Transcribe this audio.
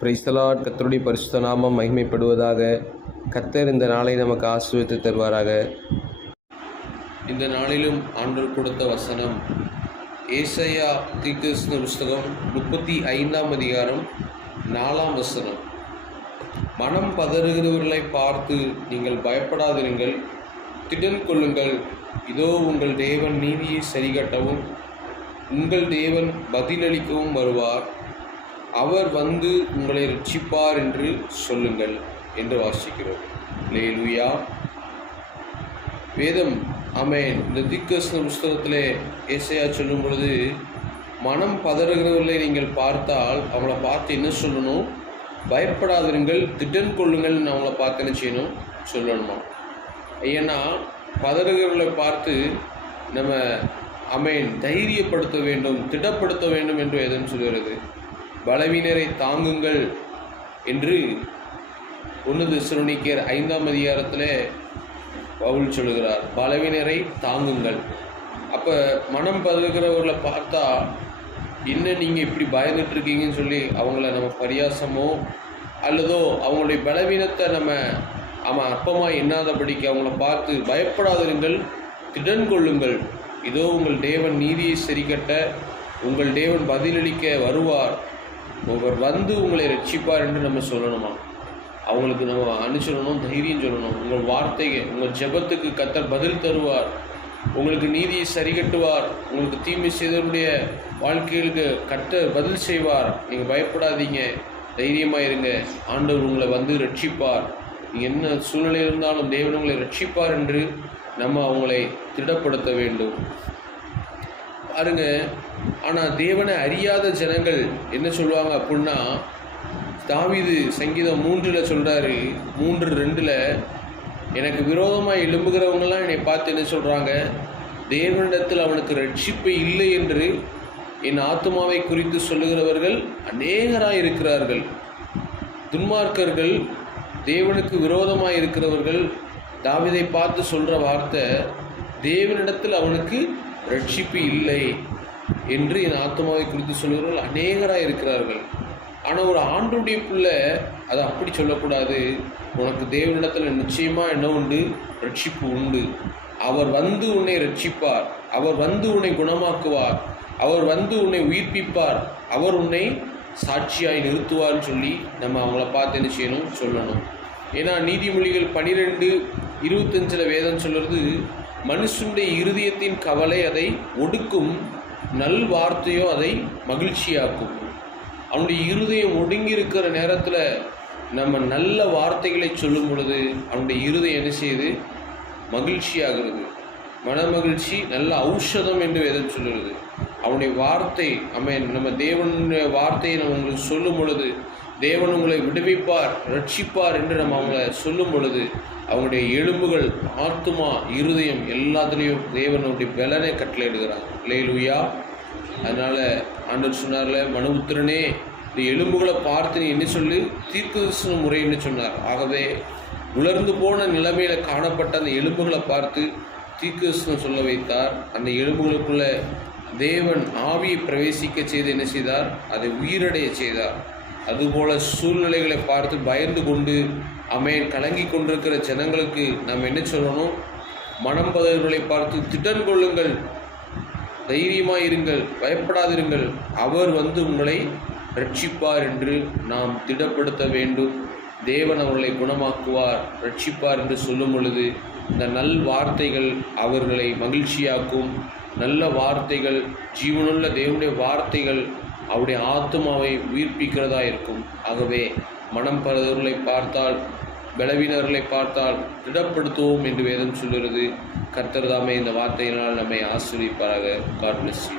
Praise the Lord. கர்த்தருடைய பரிசுத்த நாமம் மகிமைப்படுவதாக. கர்த்தர் இந்த நாளை நமக்கு ஆசீர்வதித்து தருவாராக. இந்த நாளிலும் ஆண்டவர் கொடுத்த வசனம் ஏசாயா தீர்க்கதரிசன புஸ்தகம் 35ஆம் அதிகாரம் 4ஆம் வசனம். மனம் பதறுகிறவர்களை பார்த்து நீங்கள் பயப்படாதிருங்கள், திடன் கொள்ளுங்கள். இதோ உங்கள் தேவன் நீதியை சரிகட்டவும் உங்கள் தேவன் பதிலளிக்கவும் வருவார். அவர் வந்து உங்களை ரட்சிப்பார் என்று சொல்லுங்கள் என்று வாசிக்கிறோம். அல்லேலூயா. வேதம் ஆமென். இந்த தீர்க்கதரிசன புஸ்தகத்திலே ஏசாயா சொல்லும் பொழுது, மனம் பதறுகிறவர்களை நீங்கள் பார்த்தால் அவங்கள பார்த்து என்ன சொல்லணும்? பயப்படாதிருங்கள், திடன் கொள்ளுங்கள்னு அவங்கள பார்த்து என்ன செய்யணும்? சொல்லணுமா? ஏன்னா பதறுகிறவர்களை பார்த்து நம்ம ஆமென் தைரியப்படுத்த வேண்டும், திடப்படுத்த வேண்டும் என்று எதுன்னு சொல்கிறது. பலவீனரை தாங்குங்கள் என்று 1 தெசலோனிக்கேயர் 5ஆம் அதிகாரத்தில் பவுல் சொல்லுகிறார். பலவீனரை தாங்குங்கள். அப்போ மனம் பதறுகிறவர்களை பார்த்தா என்ன நீங்கள் இப்படி பயந்துட்டு இருக்கீங்கன்னு சொல்லி அவங்கள நம்ம பரியாசமோ அல்லதோ அவங்களுடைய பலவீனத்தை நம்ம அற்பமாக எண்ணாதபடிக்கு அவங்கள பார்த்து பயப்படாதிருங்கள், திடன் கொள்ளுங்கள். இதோ உங்கள் தேவன் நீதியை சரிகட்ட உங்கள் தேவன் பதிலளிக்க வருவார். அவர் வந்து உங்களை ரட்சிப்பார் என்று நம்ம சொல்லணுமா? அவங்களுக்கு நம்ம அனுசரணும், தைரியம் சொல்லணும். உங்கள் வார்த்தைகள், உங்கள் ஜெபத்துக்கு கர்த்தர் பதில் தருவார். உங்களுக்கு நீதியை சரிகட்டுவார். உங்களுக்கு தீமை செய்தவருடைய வாழ்க்கைகளுக்கு கர்த்தர் பதில் செய்வார். நீங்கள் பயப்படாதீங்க, தைரியமாக இருங்க. ஆண்டவர் உங்களை வந்து ரட்சிப்பார். நீங்கள் என்ன சூழ்நிலை இருந்தாலும் தேவன் உங்களை ரட்சிப்பார் என்று நம்ம அவங்களை திடப்படுத்த வேண்டும். பாருங்க. ஆனால் தேவனை அறியாத ஜனங்கள் என்ன சொல்லுவாங்க அப்படின்னா, தாவீது சங்கீதம் 3 சொல்கிறாரு, 3:2 எனக்கு விரோதமாக எழும்புகிறவங்களாம் என்னை பார்த்து என்ன சொல்கிறாங்க? தேவனிடத்தில் அவனுக்கு ரட்சிப்பு இல்லை என்று என் ஆத்துமாவை குறித்து சொல்லுகிறவர்கள் அநேகராக இருக்கிறார்கள். துன்மார்க்கர்கள், தேவனுக்கு விரோதமாக இருக்கிறவர்கள் தாவீதை பார்த்து சொல்கிற வார்த்தை, தேவனிடத்தில் அவனுக்கு ரட்சிப்பு இல்லை என்று என் ஆத்மாவை குறித்து சொல்கிறவர்கள் அநேகராக இருக்கிறார்கள். ஆனால் ஒரு ஆண்டவருடைய பிள்ளை அதை அப்படி சொல்லக்கூடாது. உனக்கு தேவனிடத்தில் நிச்சயமாக என்ன உண்டு? ரட்சிப்பு உண்டு. அவர் வந்து உன்னை ரட்சிப்பார். அவர் வந்து உன்னை குணமாக்குவார். அவர் வந்து உன்னை உயிர்ப்பிப்பார். அவர் உன்னை சாட்சியாய் நிறுத்துவார்னு சொல்லி நம்ம அவங்கள பார்த்து என்ன செய்யணும்? சொல்லணும். ஏன்னா நீதிமொழிகள் 12:25 வேதம் சொல்கிறது, மனுஷனுடைய இருதயத்தின் கவலை அதை ஒடுக்கும், நல் வார்த்தையோ அதை மகிழ்ச்சியாக்கும். அவனுடைய இருதயம் ஒடுங்கி இருக்கிற நேரத்தில் நம்ம நல்ல வார்த்தைகளை சொல்லும் பொழுது அவனுடைய இருதயம் என்ன செய்யுது? மகிழ்ச்சியாகிறது. மன மகிழ்ச்சி நல்ல ஔஷதம் என்று வேதம் சொல்லுகிறது. அவனுடைய வார்த்தை நம்ம தேவனுடைய வார்த்தையை நம்ம உங்களுக்கு சொல்லும் பொழுது, தேவன் உங்களை விடுவிப்பார், ரட்சிப்பார் என்று நம்ம அவங்கள சொல்லும் பொழுது அவங்களுடைய எலும்புகள், ஆத்துமா, இருதயம் எல்லாத்துலேயும் தேவனுடைய பலனை கட்டளையிடுகிறார். அல்லேலூயா. அதனால் ஆண்டவர் சொன்னார்ல, மனுபுத்திரனே இந்த எலும்புகளை பார்த்து நீ என்ன சொல்லு? தீர்க்கதரிசன முறைன்னு சொன்னார். ஆகவே உலர்ந்து போன நிலைமையில் காணப்பட்ட அந்த எலும்புகளை பார்த்து தீர்க்கதரிசனம் சொல்ல வைத்தார். அந்த எலும்புகளுக்குள்ள தேவன் ஆவியை பிரவேசிக்க செய்து என்ன செய்தார்? அதை உயிரடைய செய்தார். அதுபோல் சூழ்நிலைகளை பார்த்து பயந்து கொண்டு கலங்கி கொண்டிருக்கிற ஜனங்களுக்கு நாம் என்ன சொல்லணும்? மனம் பதறுகளை பார்த்து திடன் கொள்ளுங்கள், தைரியமாக இருங்கள், பயப்படாதிருங்கள். அவர் வந்து உங்களை ரட்சிப்பார் என்று நாம் திடப்படுத்த வேண்டும். தேவன் அவர்களை குணமாக்குவார், ரட்சிப்பார் என்று சொல்லும் பொழுது இந்த நல் வார்த்தைகள் அவர்களை மகிழ்ச்சியாக்கும். நல்ல வார்த்தைகள், ஜீவனுள்ள தேவனுடைய வார்த்தைகள் அவருடைய ஆத்துமாவை உயிர்ப்பிக்கிறதா இருக்கும். ஆகவே மனம் பதறுகளை பார்த்தால், பலவீனர்களை பார்த்தால் திடப்படுத்துவோம் என்று வேதம் சொல்கிறது. கர்த்தர் தாமே இந்த வார்த்தையினால் நம்மை ஆசீர்வதிப்பாராக. God bless you.